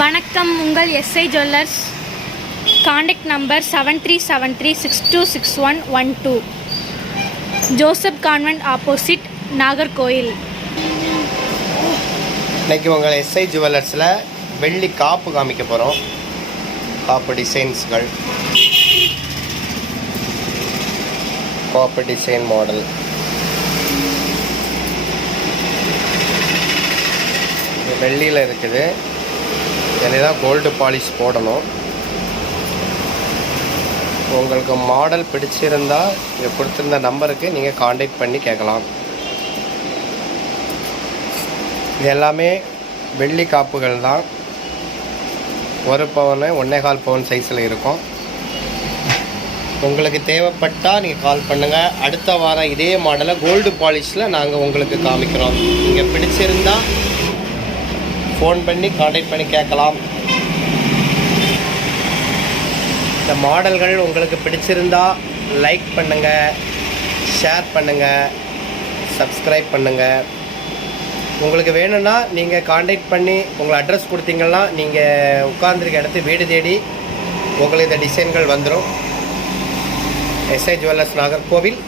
வணக்கம், உங்கள் SI jewellers. Contact number 7373626112, Joseph convent opposite, Nagercoil. இன்றைக்கி உங்கள் எஸ்ஐ ஜுவல்லர்ஸில் வெள்ளி காப்பு காமிக்க போகிறோம். காப்பு டிசைன்ஸ்கள், காப்பு டிசைன் மாடல். வெள்ளியில் இருக்குது. இதில் தான் கோல்டு பாலிஷ் போடணும். உங்களுக்கு மாடல் பிடிச்சிருந்தால் இங்கே கொடுத்துருந்த நம்பருக்கு நீங்கள் காண்டாக்ட் பண்ணி கேட்கலாம். இது எல்லாமே வெள்ளி காப்புகள் தான். 1 பவுன் 1.25 பவுன் சைஸில் இருக்கும். உங்களுக்கு தேவைப்பட்டால் நீங்கள் கால் பண்ணுங்கள். அடுத்த வாரம் இதே மாடலை கோல்டு பாலிஷில் நாங்கள் உங்களுக்கு காமிக்கிறோம். நீங்கள் பிடிச்சிருந்தால் ஃபோன் பண்ணி காண்டாக்ட் பண்ணி கேட்கலாம். இந்த மாடல்கள் உங்களுக்கு பிடிச்சிருந்தால் லைக் பண்ணுங்கள், ஷேர் பண்ணுங்கள், சப்ஸ்கிரைப் பண்ணுங்கள். உங்களுக்கு வேணும்னா நீங்கள் காண்டாக்ட் பண்ணி உங்கள் அட்ரஸ் கொடுத்தீங்கன்னா நீங்கள் உட்கார்ந்துருக்க இடத்து வீடு தேடி உங்களுக்கு இந்த டிசைன்கள் வந்துடும். SI jewellers, Nagercoil.